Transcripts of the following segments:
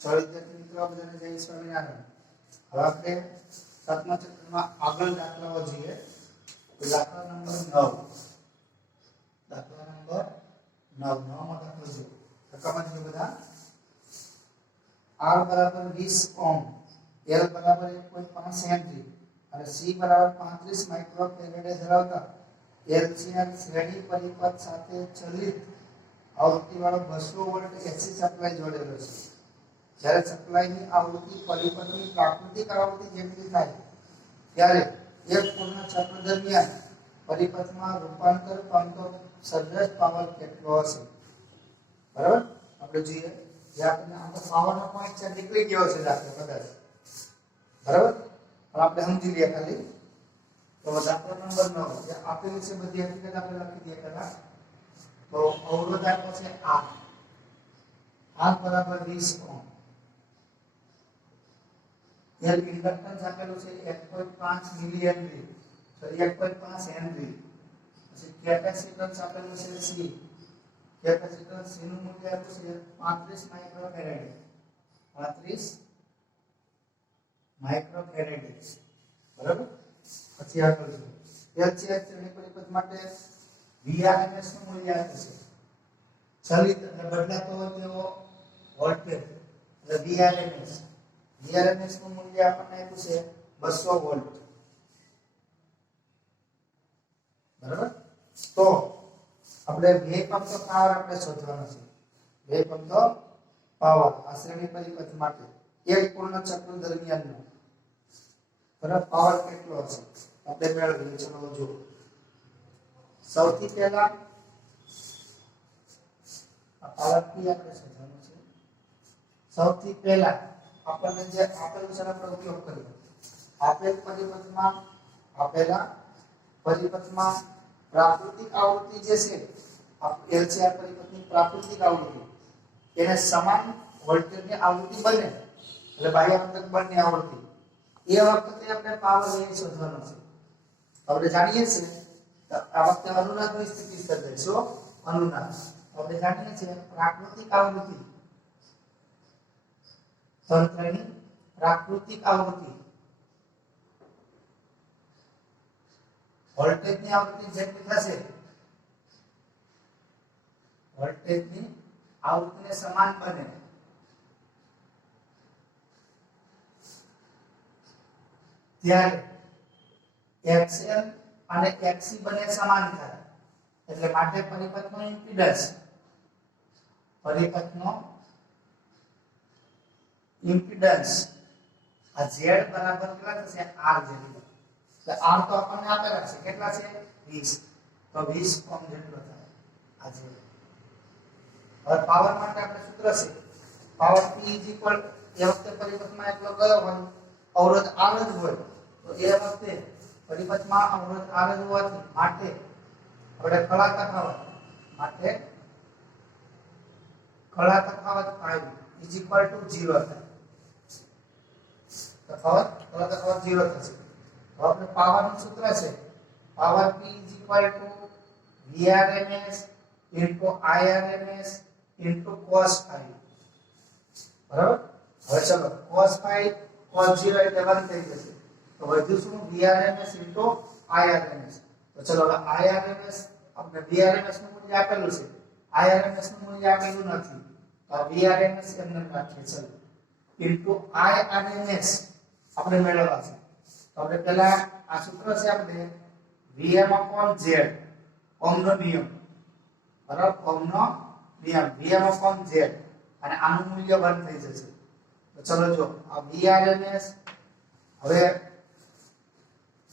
ચાલો વિદ્યાર્થી મિત્રો બધાને જય સ્વામિનારાયણ. હવે આપણે સાતમા ચેપ્ટરમાં આગળ દાખલાઓ જોઈએ. દાખલા નંબર 9. દાખલા નંબર 9 માં દાખલો છે. રકમમાં છે બધા R બરાબર 20 ઓહ્મ, L બરાબર 1.5 હેનરી અને C બરાબર 35 માઇક્રોફેરેડે ધરાવતા LCR શ્રેણી પરિપથ સાથે ચલિત આવૃત્તિવાળો 200 વોલ્ટ AC સપ્લાય જોડેલો છે. જ્યારે સપ્લાયની આવૃત્તિ પરિપથની પ્રાકૃતિક આવૃત્તિ જેટલી થાય ત્યારે એક પૂર્ણ ચક્ર દરમિયાન પરિપથમાં રૂપાંતર પામતો સરેરાશ પાવર કેટલો હશે? બરાબર, આપણે જોઈએ જે આપણને આમ તો પાવરનો પોઈન્ટ છે નીકળી ગયો છે દાખલો કદાચ, બરાબર, પણ આપણે સમજી લઈએ ખાલી. તો દાખલા નંબર 9 જે આપેલી છે બધી હકીકત આપણે લખી દઈએ પહેલા. તો અવરોધ આપ્યો છે R બરાબર 20 ઓહ્મ, L ઇન્ડક્ટન્સ આપેલું છે 1.5 મિલી હેનરી, સોરી 1.5 હેનરી. પછી કેપેસિટન્સ આપેલું છે C, કેપેસિટન્સ C નું મૂલ્ય આપ્યું છે 35 માઇક્રોફેરેડ, 35 માઇક્રોફેરેડ, બરાબર. પછી આગળ જોઈએ LCR શ્રેણી પરિપથ માટે VRMS નું મૂલ્ય આપ્યું છે. ચલિત અને બદલાતો હોય તેવો વોલ્ટેજ એટલે VRMS નું મૂલ્ય આપણને આપ્યું છે 200 વોલ્ટ, બરાબર. તો આપણે વેવપંપનો પાવર આપણે શોધવાનો છે. વેવપંપનો પાવર આ શ્રેણી પરિપથ માટે એક પૂર્ણ ચક્ર દરમિયાનનો બરાબર પાવર કેટલો હશે આપણે મેળવીએ. ચલો જો સૌથી પહેલા આ પાવર P આપણે શોધવાનો છે. સૌથી પહેલા આપણને જે આપેલું છે આપણે ઉપયોગ કરીએ. આપેલા પરિપથમાં પ્રાકૃતિક આવૃત્તિ જે છે LCR પરિપથની પ્રાકૃતિક આવૃત્તિ એને સમાન વોલ્ટેજની આવૃત્તિ બને એટલે બાહ્યવર્તક બળની આવૃત્તિ એ વખતે આપણે પાવર એ શોધવાનો છે. આપણે જાણીએ છીએ આ વખતે અનુનાદની સ્થિતિ સર્જાય છે. અનુનાદ આપણે જાણીએ છીએ પ્રાકૃતિક આવૃત્તિ, તંત્રની પ્રાકૃતિક આવૃત્તિ વોલ્ટેજની આવૃત્તિ જેટલી થશે વોલ્ટેજની આવૃત્તિને સમાન બને ત્યારે XL અને XC બંને સમાન થાય એટલે માટે પરિપથનો ઇમ્પિડન્સ આ Z બરાબર કેટલા થશે? R જેટલો. તો R તો આપણને આપેલા છે કેટલા છે? 20. તો 20 ઓહ્મ જેટલો થાય આ Z. હવે પાવર માટે આપણે સૂત્ર છે પાવર P એ વખતે પરિપથમાં એટલો કયો હોય? અવરોધ R જ હોય. તો એ વખતે પરિપથમાં અવરોધ R જ હોવાથી માટે આપણે કળા તફાવત I is equal to 0 થાય. તફાવત 0 થશે. તો આપણે પાવરનું સૂત્ર છે power P is equal to VRMS into IRMS into cos phi, બરાબર. હવે ચલો cos phi cos 0 એટલે 1 થઈ જશે. તો વધ્યું શું? VRMS into IRMS. તો ચલો હવે IRMS આપણે VRMS નું મૂલ્ય આપેલું છે, IRMS નું મૂલ્ય આપેલું નથી. તો VRMS એમને રાખીએ ચલો into IRMS આપણે મેળવવા છે. તો આપણે પહેલા આ સૂત્ર છે આપણે Vm/Z ઓહ્મનો નિયમ, બરાબર. ઓહ્મનો નિયમ Vm/Z અને આનું મૂલ્ય 1 થઈ જશે. તો ચલો જો આ VRMS હવે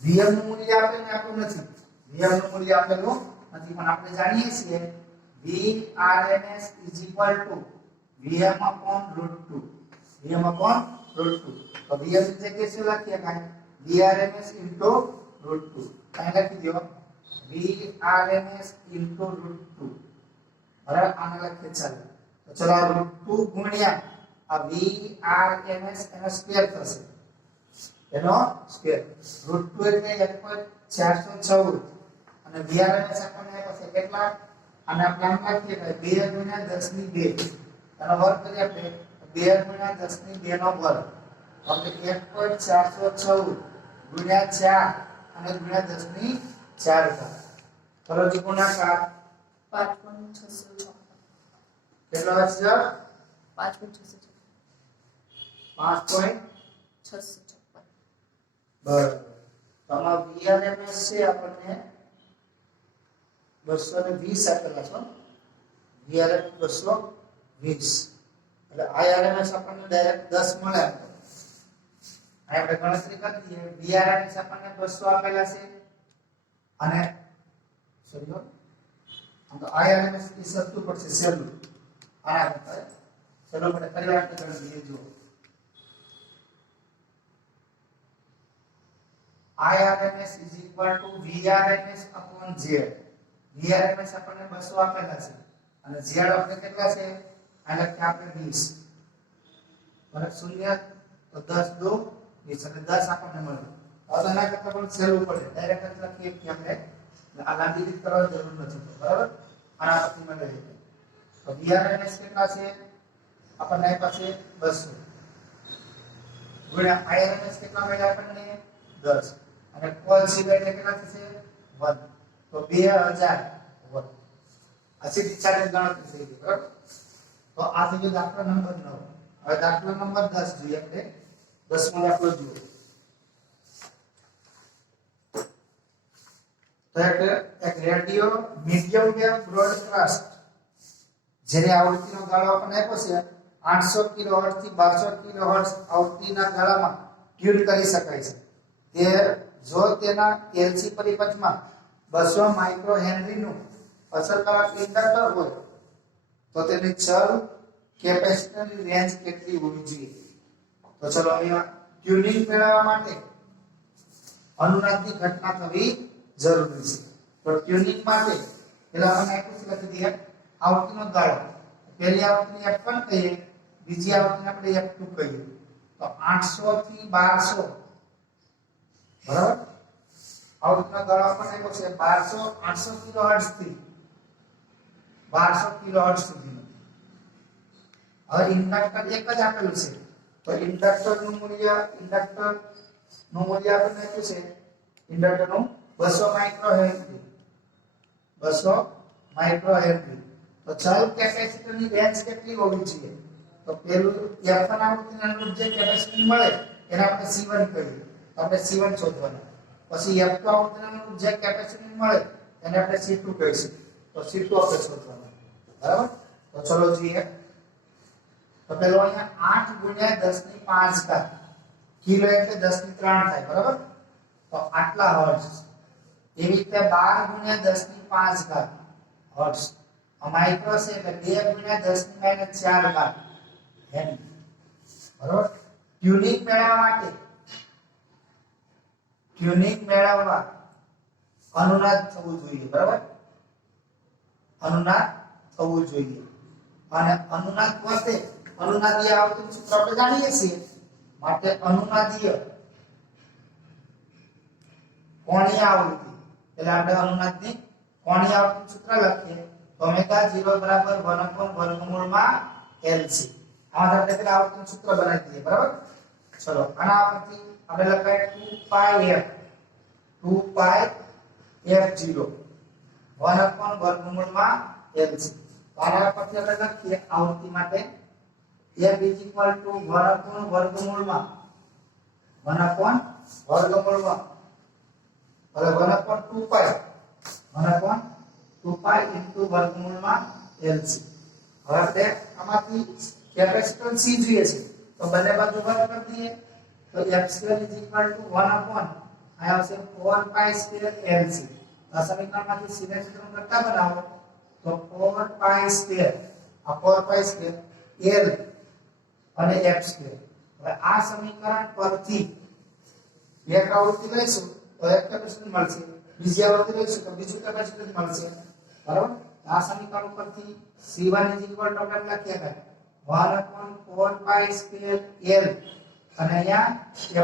Vm નું મૂલ્ય આપેલું નથી, Vm નું મૂલ્ય આપેલું નથી પણ આપણે જાણીએ છીએ VRMS is equal to Vm/√2. તો Vm ની જગ્યાએ શું લખીએ? કાંઈ VRMS into √2 કાંઈ લખી દો VRMS into √2, બરાબર. આને લખીએ ચાલો. તો ચલો √2 ગુણ્યા આ VRMS એનો સ્ક્વેર થશે, એનો સ્ક્વેર. √2 એટલે 1.414 અને VRMS આપણને પછી કેટલા? અને આપણે આમ લખીએ કે 2 × 10 ની 2 એનો વર્ગ કરીએ આપણે 2 ગુણ્યા 10 ની 2 નો વર્ગ એટલે 1.414 ગુણ્યા 4 અને ગુણ્યા 10 ની 4 ઘાત કરો જી ગુણાકાર 5.656 કેટલો આવશે 5.656 5.656 બરાબર તો આમાં VRMS છે આપણને 220 આપેલા છે VRMS 220 એટલે IRMS આપણને ડાયરેક્ટ 10 મળે આપણે ગણતરી કરી દઈએ VRMS આપણને 200 આપેલા છે અને સોરી આમ તો IRMS એ સસ્તું પડશે સહેલું આના કરતા ચલો આપણે ફરી વાર કરી દઈએ જો IRMS is equal to VRMS upon Z. VRMS આપણને 200 આપેલા છે અને Z આપણે કેટલા છે આ લખીએ આપણે 20 બરાબર 0 તો 10 2 20 એટલે 10 આપણને મળે હવે એના કરતા પણ સહેલું પડે ડાયરેક્ટ જ લખીએ કે આપણે આ લાંબી રીત કરવાની જરૂર નથી બરાબર આના પરથી મળે તો VRMS કેટલા છે આપણને પાસે 200 ગુણ્યા IRMS કેટલા મળ્યા આપણને 10 અને કોલ સિવાય કેટલા થશે 1 તો 2000 વોટ આ સીધી ચાલે ગણતરી થઈ ગઈ બરાબર તો આ થઈ ગયો દાખલા નંબર 9 હવે દાખલા નંબર 10 જોઈએ આપણે 10મો દાખલો જુઓ તો એક રેડિયો મીડિયમ વેવ બ્રોડકાસ્ટ જેની આવૃત્તિનો ગાળો આપણને આપ્યો છે 800 કિલોહર્ટ્ઝ થી 1200 કિલોહર્ટ્ઝ આવૃત્તિના ગાળામાં ટ્યુન કરી શકાય છે તે જો તેના એલસી પરિપથમાં 200 માઇક્રો હેનરીનું અસરકારક ઇન્ડક્ટર હોય તો તેની ચલ કેપેસિટરની રેન્જ કેટલી હોવી જોઈએ તો ચલો અહીંયા ટ્યુનિંગ મેળવવા માટે અનુનાદની ઘટના થવી જરૂરી છે તો ટ્યુનિંગ માટે પહેલા આપણે આપ્યું છે લખી દઈએ આવૃત્તિનો ગાળો પહેલી આવૃત્તિને f1 કહીએ બીજી આવૃત્તિને આપણે f2 કહીએ તો 800 થી 1200 બરાબર આવૃત્તિનો ગાળો આપણને આપ્યો છે 800 કિલોહર્ટ્ઝ થી 1200 કિલોહર્ટ્ઝ સુધીનો હવે ઇન્ડક્ટર એક જ આપેલું છે તો ઇન્ડક્ટરનું મૂલ્ય આપણને આપ્યું છે ઇન્ડક્ટરનું 200 માઇક્રો હેનરી 200 માઇક્રો હેનરી તો ચલ કેપેસિટરની રેન્જ કેટલી હોવી જોઈએ તો પેલું F1 આવૃત્તિને અનુરૂપ જે કેપેસિટર મળે એને આપણે C1 કહીએ તો આપણે C1 શોધવાનું પછી F2 આવૃત્તિને અનુરૂપ જે કેપેસિટર મળે એને આપણે C2 કહીશું તો C2 આપણે શોધવાનું બરાબર તો ચલો જોઈએ તો પેલો અહીંયા 8 ગુણ્યા 10 ની 5 ઘાત કિલો એટલે 10 ની 3 થાય બરાબર તો આટલા હર્ટ્ઝ એવી રીતે 12 ગુણ્યા 10 ની 5 ઘાત હર્ટ્ઝ માઇક્રો છે એટલે 2 ગુણ્યા 10 ની -4 ઘાત હેનરી બરાબર ટ્યુનિંગ મેળવવા અનુનાદ થવું જોઈએ બરાબર અનુનાદ થવું જોઈએ અને અનુનાદ પોતે અનુનાદીય આવૃત્તિનું સૂત્ર આપણે જાણીએ છીએ માટે અનુનાદીય કોણીય આવૃત્તિ એટલે આપણે અનુનાદની કોણીય આવૃત્તિનું સૂત્ર લખીએ તો ઓમેગા 0 બરાબર 1/√LC આમાં આપણે પેલા આવૃત્તિનું સૂત્ર બનાવી દઈએ બરાબર ચલો આના પરથી આપણે લખાય 2πf0 1/√LC આના પરથી આપણે લખીએ આવૃત્તિ માટે f = 1/√1/2π × √LC હવે આમાંથી કેપેસિટન્સ C જોઈએ છે તો બંને બાજુ વર્ગ કરી દઈએ તો f² = 1 આ આવશે 4π² LC આ સમીકરણમાંથી સીધે સીધું કરતા બનાવો તો 4π² આ 4π² L અને f². હવે આ સમીકરણ પરથી એક આવૃત્તિ લઈશું તો એક કેપેસિટર મળશે બીજી આવૃત્તિ લઈશું તો બીજું કેપેસિટર મળશે બરાબર આ સમીકરણ પરથી C1 = આપણે લખ્યા હતા 1/4π² L અને અહીંયા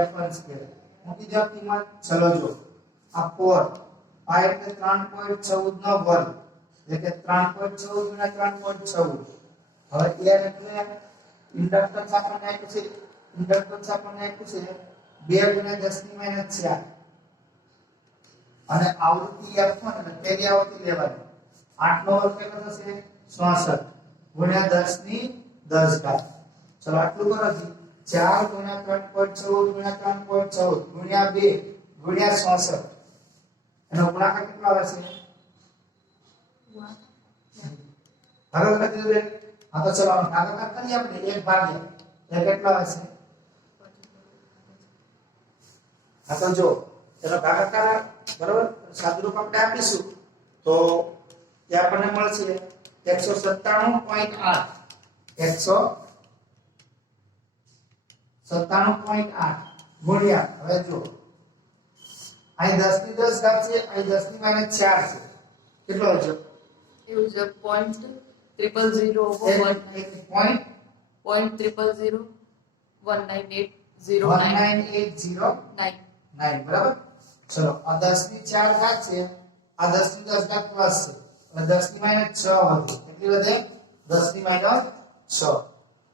f1² મૂકી દો કિંમત ચલો જો આ 4 આ એટલે 3.14 નો વર્ગ એટલે કે 3.14 * 3.14 હવે L એટલે ઇન્ડક્ટન્સ આપણને આપ્યું છે 2 * 10 - 4 અને આવૃત્તિ f1 એટલે પેલી આવૃત્તિ લેવાની 8 નો વર્ગ કેટલો થશે 66 ગુણ્યા 10 ની 10 ઘાત ચલો આટલું કરો જી 4 ગુણ્યા 3.14 ગુણ્યા 3.14 ગુણ્યા 2 ગુણ્યા 66 એનો ગુણાકાર કેટલો આવે છે ભાગાકાર કરી દે આ તો ચલો ભાગાકાર કરીએ આપણે 1 ભાગ્યા એ કેટલો આવે છે આ તો જો ચલો ભાગાકાર બરાબર સાદુરૂપ આપણે આપીશું તો એ આપણને મળશે 197.8 197.8 ગુણ્યા હવે જો અહીં 10 ની 10 ઘાત છે અહીં 10 ની -4 છે કેટલો આવશે એવું છે 0.000 19809 બરાબર ચલો આ 10 ની 4 ઘાત છે આ 10 ની 10 ઘાત પ્લસ છે અને 10 ની -6 વધે કેટલી વધે 10 ની -6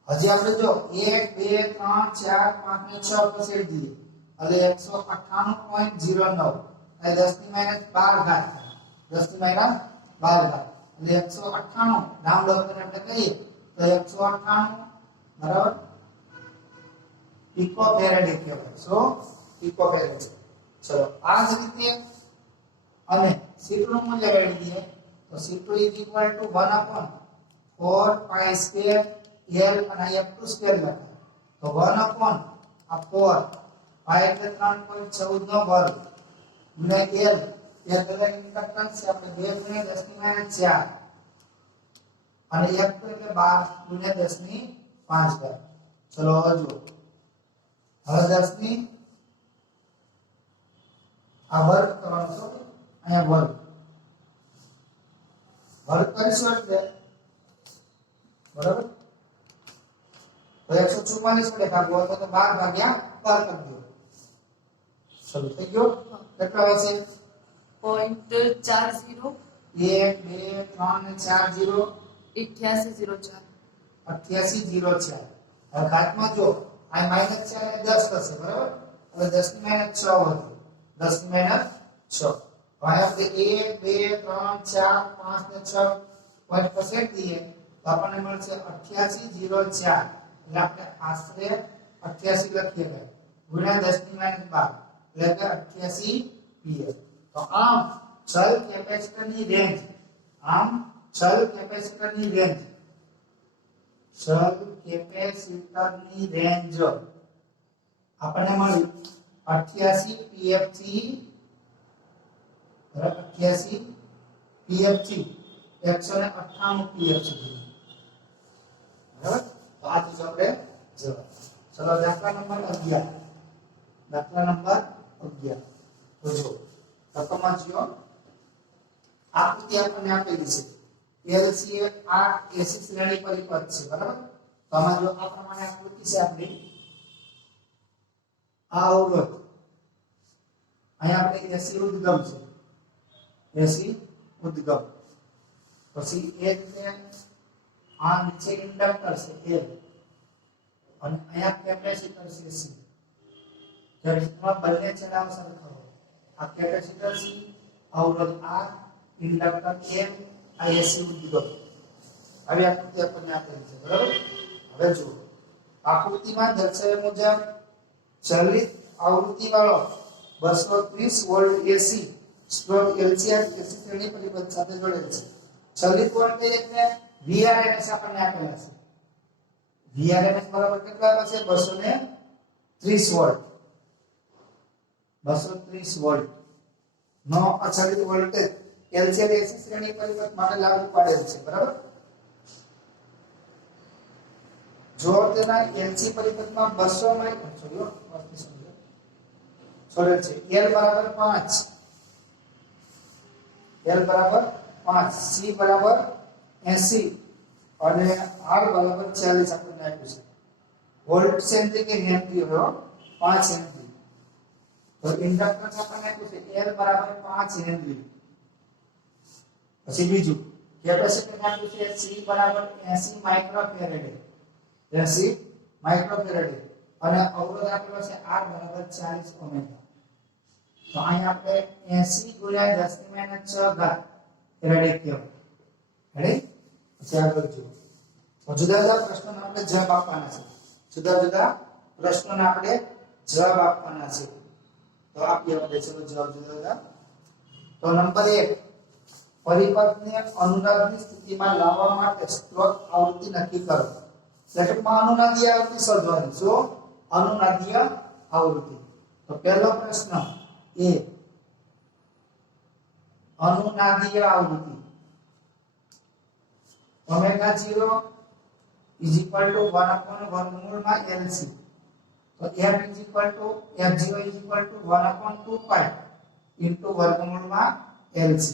હજી આપણે જો 1 2 3 4 5 ને 6 પછેડી દઈએ એટલે 198.09 અને 10 ની -12 ઘાત 10 ની -12 ઘાત એટલે 198 નામ લખીને આપણે કહીએ તો 198 બરાબર પિકોફેરેડ કહેવાય સો પિકોફેરેડ ચલો આ જ રીતે અને C2 નું મૂલ્ય કાઢી દઈએ તો C2 = 1/4 pi square L અને f2 સ્ક્વેર લખાય તો 1/4 pi એટલે 3.14 નો વર્ગ ગુણ્યા L એ પેલા ઇન્ડક્ટન્સ છે આપણે 2 * 10 - 4 અને f2 એટલે 12 * 10 ની 5 ઘાત ચલો હવે જુઓ હવે 10 ની આ વર્ગ કરવાનો છે અહીંયા વર્ગ કરીશું એટલે બરાબર તો 144 વડે ભાગો તો 12 ભાગ્યા 12 કરી દો ચલો થઈ ગયો કેટલા આવશે 0.40 1 2 3 ને 4 0 8804 8804 હવે ઘાતમાં જો આ -4 એ 10 થશે બરાબર હવે 10 ની -6 વધે 10 ની -6 હવે આપણે 1 2 3 4 5 ને 6 પોઈન્ટ પસેડી દઈએ તો આપણને મળશે 8804 એટલે આપણે આશરે 88 લખીએ કે ગુણ્યા 10 ની -12 એટલે કે 88 pf તો આમ ચલ કેપેસિટરની રેન્જ આપણને મળી 88 pf થી બરાબર 88 pf થી 198 pf સુધી બરાબર તો આ તો આપણે જવાબ ચલો દાખલા નંબર 11 તો જો રકમમાં જો આકૃતિ આપણને આપેલી છે LC એ આ એસી શ્રેણી પરિપથ છે બરાબર તો આમાં જો આ પ્રમાણે આકૃતિ છે આપણી આ અવરોધ અહીંયા આપણે એસી ઉદ્ગમ છે એસી ઉદ્ગમ પછી એ રીતે આ નીચે ઇન્ડક્ટર છે L અને અહીંયા કેપેસિટર છે C કેપેસિટરમાં બંને ચડાવ સરખા હોય આ કેપેસિટર C અવરોધ R ઇન્ડક્ટર M આ એસી ઉદ્ગમ હવે આકૃતિ આપણને આપેલી છે બરાબર હવે જુઓ આકૃતિમાં દર્શાવ્યા મુજબ ચલિત આવૃત્તિ વાળો 230 વોલ્ટ એસી સ્ટ્રોક એલસીઆર એસી શ્રેણી પરિપથ સાથે જોડેલ છે ચલિત વોલ્ટેજ એટલે VRMS આપણને આપેલા છે VRMS બરાબર કેટલા આવશે 230 વોલ્ટ 230 વોલ્ટ નો અચલિત વોલ્ટેજ એલસીઆર એસી શ્રેણી પરિપથ માટે લાગુ પાડેલ છે બરાબર જો તેના એલસી પરિપથમાં 200 માઇક્રો છોડે છે L બરાબર 5 L બરાબર 5 C બરાબર 80 અને R બરાબર 40 આપણને આપ્યું છે વોલ્ટ સેન્ટી કે હેનરી હોય 5 હેનરી તો ઇન્ડક્ટન્સ આપણને આપ્યું છે L બરાબર 5 હેનરી પછી બીજું કેપેસિટર આપ્યું છે C બરાબર 80 માઇક્રોફેરેડ 80 માઇક્રોફેરાડે અને અવરોધ આપેલો છે R બરાબર 40 ઓમેગા. તો અહીં આપણે 80 ગુણ્યા 10 ની માઈનસ 6 ઘાત ફેરાડે કહેવાય. રેડી? પછી આગળ જુઓ. તો જુદા જુદા પ્રશ્નોના આપણે જવાબ આપવાના છે. જુદા જુદા પ્રશ્નોના આપણે જવાબ આપવાના છે. તો આપીએ આપણે ચલો જવાબ જુદા જુદા. તો નંબર 1, પરિપથને અનુનાદની સ્થિતિમાં લાવવા માટે સ્ત્રોત આવૃત્તિ નક્કી કરો. લેખકમાં અનુનાદીય આવૃત્તિ શોધવાની. શું? અનુનાદીય આવૃત્તિ. તો પહેલો પ્રશ્ન એ અનુનાદીય આવૃત્તિ omega 0 is equal to 1 upon વર્ગમૂળમાં LC. તો f is equal to f0 is equal to 1 upon 2 pi into વર્ગમૂળમાં LC.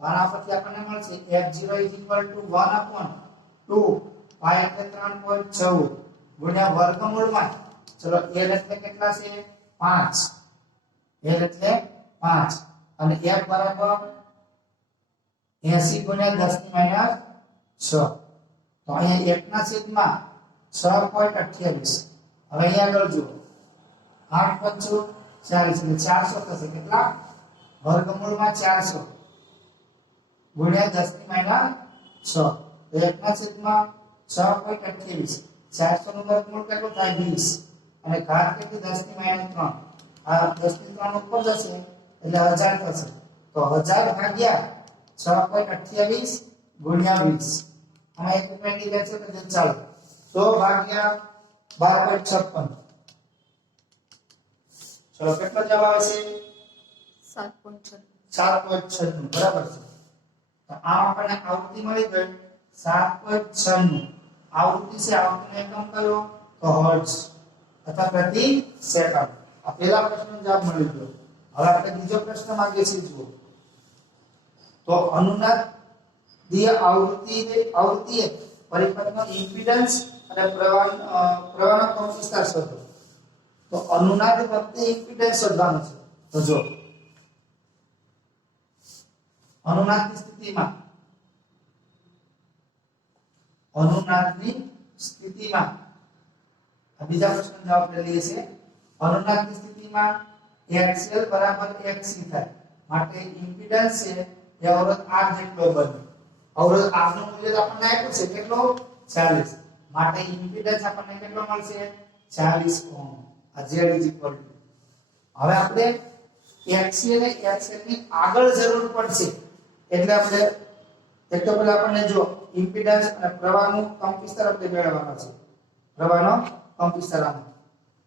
આના પરથી આપણને મળશે f0 is equal to 1 upon 2 pi એટલે 3.14 ગુણ્યા વર્ગમૂળમાં, ચલો l એટલે કેટલા છે? 5. l એટલે 5 અને f બરાબર 80 ગુણ્યા 10 ની માઈનસ 6. તો અહીંયા 1 ના છેદમાં 6.28. હવે અહીંયા આગળ જુઓ 8 5 40 એટલે 400 થશે. કેટલા? વર્ગમૂળમાં 400 ગુણ્યા 10 ની માઈનસ 6. તો 1 ના છેદમાં 6.28. 400 નું વર્ગમૂળ કેટલું થાય? 20 અને ઘાત કેટલી? 10 ની માઈનસ 3. આ 10 ની 3 ઉપર જશે એટલે 1000 થશે. તો 1000 ભાગ્યા 6.28 ગુણ્યા 20. આમાં એક પેન્ડી લે છે તો ચાલો 100 ભાગ્યા 12.56. ચલો કેટલો જવાબ આવશે? 7.96. 7.96 બરાબર છે. તો આ આપણને આવૃત્તિ મળી ગઈ 7.96. આવૃત્તિ છે, આવૃત્તિનો એકમ કયો? તો હર્ટ્ઝ અથવા પ્રતિ સેકન્ડ. આ પહેલા પ્રશ્નનો જવાબ મળી ગયો. હવે આપણે બીજો પ્રશ્ન માંગીએ છીએ. જુઓ તો અનુનાદીય આવૃત્તિએ પરિપથનો ઇમ્પિડન્સ અને પ્રવાહનો કંપનવિસ્તાર શોધો. તો અનુનાદ વખતે ઇમ્પિડન્સ શોધવાનું છે. તો જો અનુનાદની સ્થિતિમાં આ બીજા પ્રશ્નનો જવાબ લઈએ છીએ. અનુનાદની સ્થિતિમાં XL બરાબર XC થાય માટે ઇમ્પિડન્સ છે એ અવરોધ R જેટલો બને. અવરોધ R નું મૂલ્ય આપણને આપ્યું છે કેટલો? 40. માટે ઇમ્પિડન્સ આપણને કેટલો મળશે? 40 ઓહ્મ. આ Z is equal to. હવે આપણે XC અને XL ની આગળ જરૂર પડશે એટલે આપણે એક તો પહેલા આપણને જો ઇમ્પિડન્સ અને પ્રવાહનું કંપવિસ્તાર આપણે મેળવવાનો છે. પ્રવાહનો કંપવિસ્તાર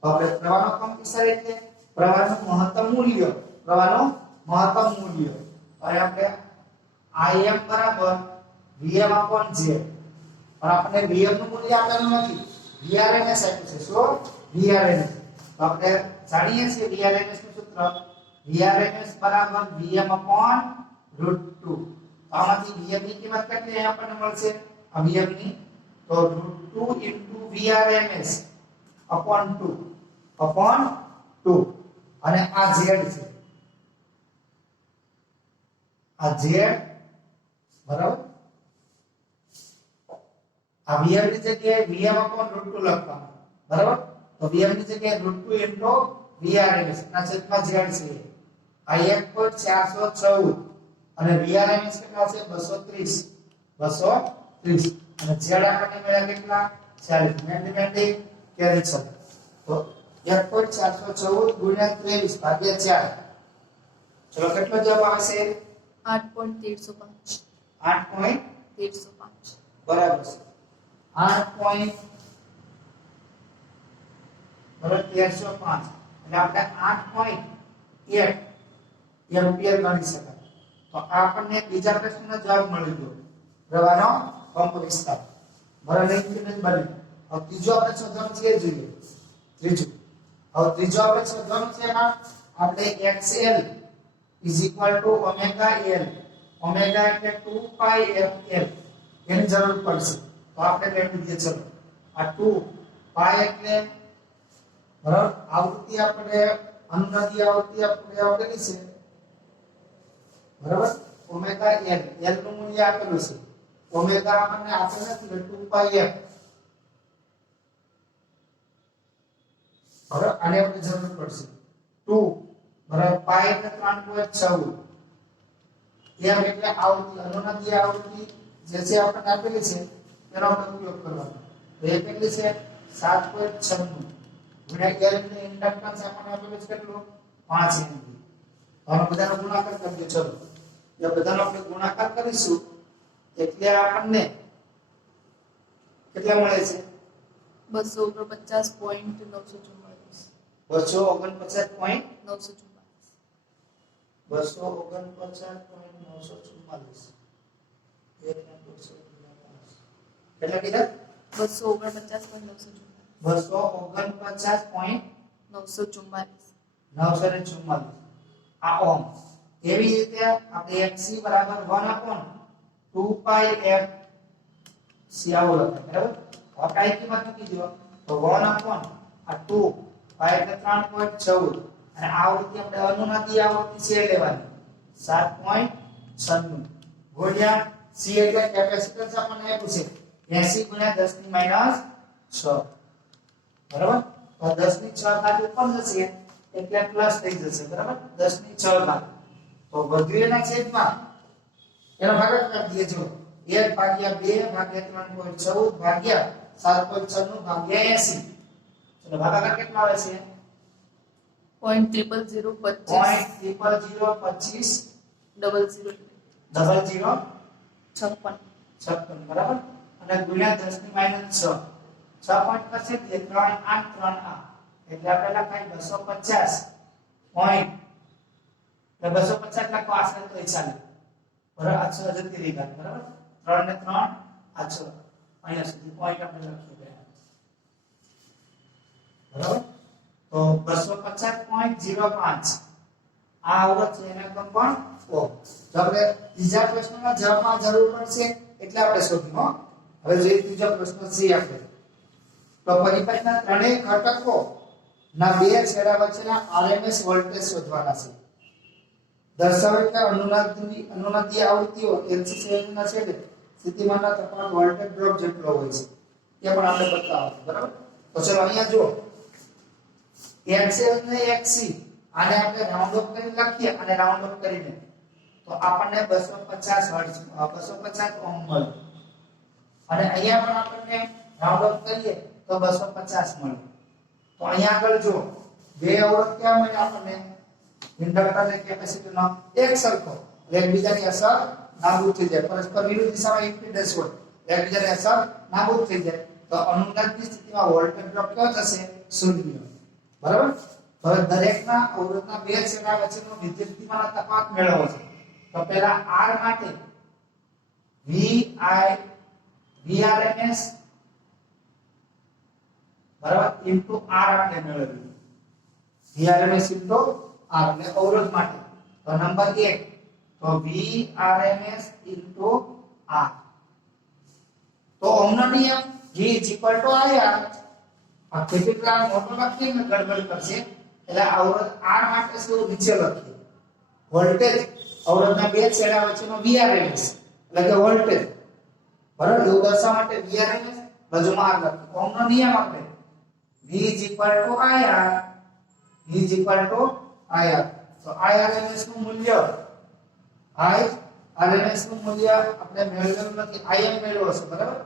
તો આપણે પ્રવાહનો કંપવિસ્તાર એટલે પ્રવાહનું મહત્તમ મૂલ્ય. પ્રવાહનું મહત્તમ મૂલ્ય. હવે આપણે Im બરાબર Vm upon J. પણ આપણે Vm નું મૂલ્ય આપેલું નથી. Vrms આપ્યું છે. શું? Vrms. તો આપણે જાણીએ છીએ Vrms નું સૂત્ર. Vrms બરાબર Vm upon √2. તો આમાંથી Vm ની કિંમત કેટલી આપણને મળશે? આ Vm ની તો √2 into Vrms upon 2 અને આ Z છે. આ Z બરાબર આ Vm ની જગ્યાએ Vm upon √2 લખવાનું. બરાબર? તો Vm ની જગ્યાએ √2 into Vrms ના છેદમાં Z છે. આ 1.414 અને Vrms કેટલા છે? 230 અને Z આપણને મળ્યા કેટલા? 40. મેથમેટિક કેન્સલ. તો 1.414 ગુણ્યા 23 ભાગ્યા 4. ચલો કેટલો જવાબ આવશે? 8.1305. 8.1305 બરાબર છે. 8.1305 એટલે આપણે 8.1 એમ્પિયર ગણી શકાય. તો આપણને બીજા પ્રશ્નનો જવાબ મળી ગયો. પ્રવાહનો કંપવિસ્તાર બરાબર ઇમ્પિડન્સ બની. હવે ત્રીજો આપણે શોધવાનું છે જોઈએ. ત્રીજો આપણે શોધવાનું છે એમાં આપણે XL is equal to omega L. Omega એટલે 2 pi FL એની જરૂર પડશે. તો આપણે મેળવી દઈએ. ચલો આ 2 pi એટલે બરાબર આવૃત્તિ આપણે અનુનાદી આવૃત્તિ આપણે આપેલી છે. બરાબર ઓમેગા L નું મૂલ્ય આપેલું છે. ઓમેગા આપણને આપેલ નથી એટલે 2 pi F હવે આને આપણે જરૂર પડશે 2 બરાબર પાઈ એટલે 3.14 એમ એટલે આવૃત્તિ અનુનાદી આવૃત્તિ જે છે આપણને આપેલી છે તેનો આપણે ઉપયોગ કરવાનો તો એ કેટલી છે 7.96 ગુણ્યા L ની ઇન્ડક્ટન્સ આપણને આપેલું છે કેટલું 5 હેનરી હવે બધાનો ગુણાકાર કરીએ ચલો એ બધાનો આપણે ગુણાકાર કરીશું એટલે આપણને કેટલા મળે છે 249.944 249.944 કેટલા કીધા 249.944 આ ઓમ એવી રીતે આપણે xc બરાબર 1 upon 2 pi f c આવો લખાય બરાબર હવે કઈ કિંમત મૂકી દો તો 1 upon આ 2 pi એટલે 3.14 અને આવૃત્તિ આપણે અનુનાદી આવૃત્તિ છે લેવાની 7.96 ગુણ્યા c એટલે કેપેસિટન્સ આપણને આપ્યું છે 80 ગુણ્યા 10 ની માઈનસ 6 બરાબર તો 10 ની 6 ઘાત ઉપર જશે એટલે પ્લસ થઈ જશે બરાબર 10 ની 6 ઘાત તો વધુ એના છેદમાં એનો ભાગાકાર કરી દેજો 1 ભાગ્યા 2 ભાગ્યા 3.14 ભાગ્યા 7.96 ભાગ્યા 80 ચલો ભાગાકાર કેટલા આવે છે 0.0025 56 બરાબર અને ગુણ્યા 10 ની માઈનસ 6 પોઈન્ટ પછી 3 8 3 આ એટલે આપણે લખાય 250 પોઈન્ટ એટલે 250 લખો આશરે તો ચાલે બરાબર આ 6 જતી રહી ગઈ બરાબર 3 ને 3 આ 6 અહીંયા સુધી પોઈન્ટ આપણે લખી ગયા બરાબર તો 250.05 આ આવૃત્ત છે એને કંપન ઓ જો આપણે ત્રીજા પ્રશ્નના જવાબમાં જરૂર પડશે એટલે આપણે શોધીએ હવે જે ત્રીજો પ્રશ્ન છે આપણે તો પરિપથના ત્રણેય ઘટકો ના બે છેડા વચ્ચેના RMS વોલ્ટેજ શોધવાના છે દર્શાવે કે અનુનાદી આવૃત્તિઓ LC શ્રેણીના છેડે સ્થિતિમાનના તફાવત વોલ્ટેજ ડ્રોપ જેટલો હોય છે એ પણ આપણે બતાવવાનું બરાબર તો ચલો અહીંયા જો XL ને XC આને આપણે રાઉન્ડ ઓફ કરીને લખીએ અને રાઉન્ડ ઓફ કરીને તો આપણને 250 હર્ટ્ઝ 250 ઓહ્મ મળે અને અહીંયા પણ આપણને રાઉન્ડ ઓફ કરીએ તો 250 મળે તો અહીંયા આગળ જો બે અવરોધ ક્યાં મળે આપણને ઇન્ડક્ટર અને કેપેસિટરનો એક સરખો એકબીજાની અસર નાબૂદ થઈ જાય પરસ્પર વિરુદ્ધ દિશામાં ઇમ્પિડન્સ હોય એકબીજાની અસર નાબૂદ થઈ જાય તો અનુનાદની સ્થિતિમાં વોલ્ટેજ ડ્રોપ કેવો થશે શૂન્ય બરાબર હવે દરેકના અવરોધના બે છેડા વચ્ચેનો વિદ્યુતસ્થિતિમાનનો તફાવત મેળવવો છે તો પહેલા R માટે Vrms બરાબર ઇન્ટુ R આપણે મેળવીએ Vrms ઇન્ટુ R એટલે અવરોધ માટે તો નંબર 1 તો Vrms ઇન્ટુ R તો ઓહમનો નિયમ G IR આ કેપિટલ મોટો લખીએ ને ગડબડ કરશે એટલે અવરોધ R માટે શું નીચે લખીએ વોલ્ટેજ અવરોધના બે છેડા વચ્ચેનો Vrms એટલે કે વોલ્ટેજ બરાબર એવું દર્શાવવા માટે Vrms બાજુમાં R લખીએ ઓહમનો નિયમ આપણે V IR તો IRMS નું મૂલ્ય IRMS નું મૂલ્ય આપણે મેળવેલું નથી Im મેળવ્યો છે બરાબર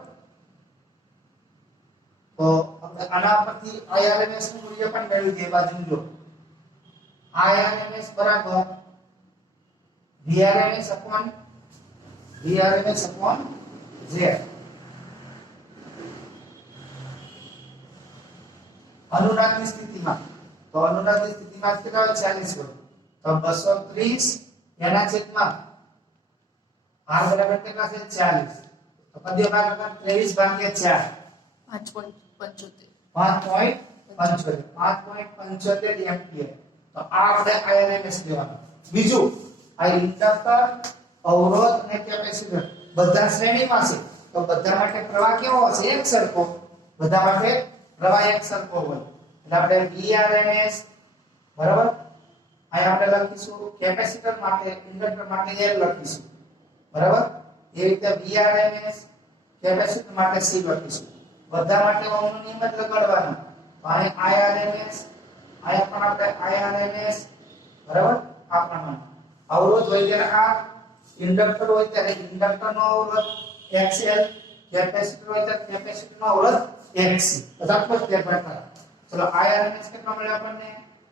તો આપણે આના પરથી IRMS નું મૂલ્ય પણ મેળવી દઈએ બાજુ જો IRMS બરાબર Vrms upon Z અનુનાદની સ્થિતિમાં તો અનુનાદની સ્થિતિમાં કેટલા 40 વોલ્ટ તો 230 એના છેદમાં R બરાબર કેટલા છે 40 તો પદ્ય ભાગાકાર 23 ભાગ્યા 4 5.75 એમ્પિયર તો આ આપણે IRMS લેવાનું બીજું આ ઇન્ડક્ટર અવરોધ અને કેપેસિટર બધા શ્રેણીમાં છે તો બધા માટે પ્રવાહ કેવો હશે એક સરખો બધા માટે પ્રવાહ એક સરખો હોય એટલે આપણે Vrms બરાબર અહીં આપણે લખીશું કેપેસિટર માટે ઇન્ડક્ટર માટે L લખીશું બરાબર એ રીતે Vrms કેપેસિટર માટે C લખીશું બધા માટે ઓહમનો નિયમ જ લગાડવાનો તો અહીં IRMS આયા પણ આપણે IRMS બરાબર આ પ્રમાણે અવરોધ હોય ત્યારે R, ઇન્ડક્ટર હોય ત્યારે ઇન્ડક્ટરનો અવરોધ XL, કેપેસિટર હોય ત્યારે કેપેસિટરનો અવરોધ XC. બધા પર ફેરફાર કરે. ચલો IRMS કેટલો મળ્યો આપણને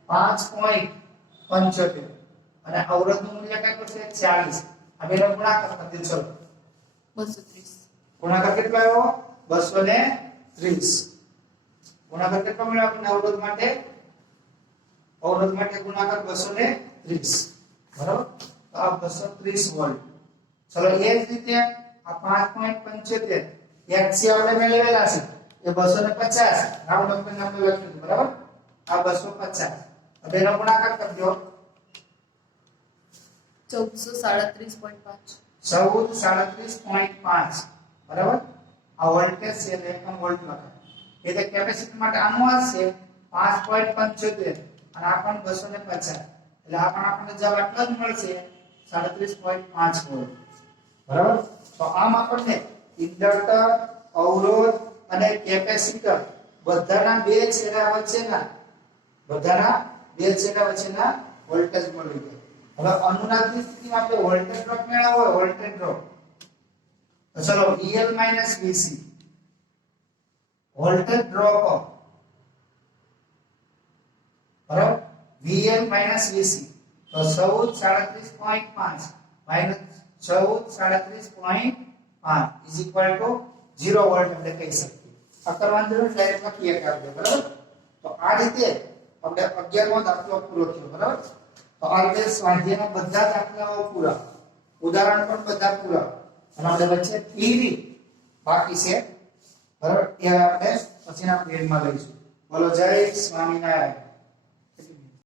5.75 અને અવરોધનું મૂલ્ય કેટલું છે 40. આ બેનો ગુણાકાર કરી દો. ચલો 230. ગુણાકાર કેટલો આવ્યો 230. ગુણાકાર કેટલો મળ્યો આપણને અવરોધ માટે ગુણાકાર 230 બરાબર. તો આ 230 વોલ્ટ. ચલો એ જ રીતે આ 5.75 XC આપણે મેળવેલા છે એ 250 રાઉન્ડ અપ કરીને આપણે લખ્યું બરાબર. આ 250 હવે એનો ગુણાકાર કરી દો 1437.5. 1437.5 બરાબર. આ વોલ્ટેજ છે એટલે એકમ વોલ્ટ લખાય. એટલે કેપેસિટર માટે આનું આ છે 5.75 અને આ પણ 250 એટલે આ પણ આપણને જવાબ આટલો જ મળશે 37.5 વોલ્ટ બરાબર. તો આમ આપણને ઇન્ડક્ટર, અવરોધ અને કેપેસિટર બધાના બે છેડા વચ્ચેના વોલ્ટેજ મળી ગયા. હવે અનુનાદની સ્થિતિમાં આપણે વોલ્ટેજ ડ્રોપ મેળવવો હોય વોલ્ટેજ ડ્રોપ તો ચલો VL VC વોલ્ટેજ ડ્રોપ બરાબર VL VC તો 1437.5 1437.5 ઇઝ ઇક્વલ ટુ 0 વોલ્ટ આપણે કહી શકીએ. આ કરવાની જરૂર ડાયરેક્ટ લખીએ કે આપણે બરાબર. તો આ રીતે આપણે 11મો દાખલો પૂરો થયો બરાબર. તો આ રીતે સ્વાધ્યાયના બધા દાખલાઓ પૂરા, ઉદાહરણ પણ બધા પૂરા અને આપણે વચ્ચે થિયરી બાકી છે બરાબર. એ આપણે પછીના પીરિયડમાં લઈશું. બોલો જય સ્વામિનારાયણ.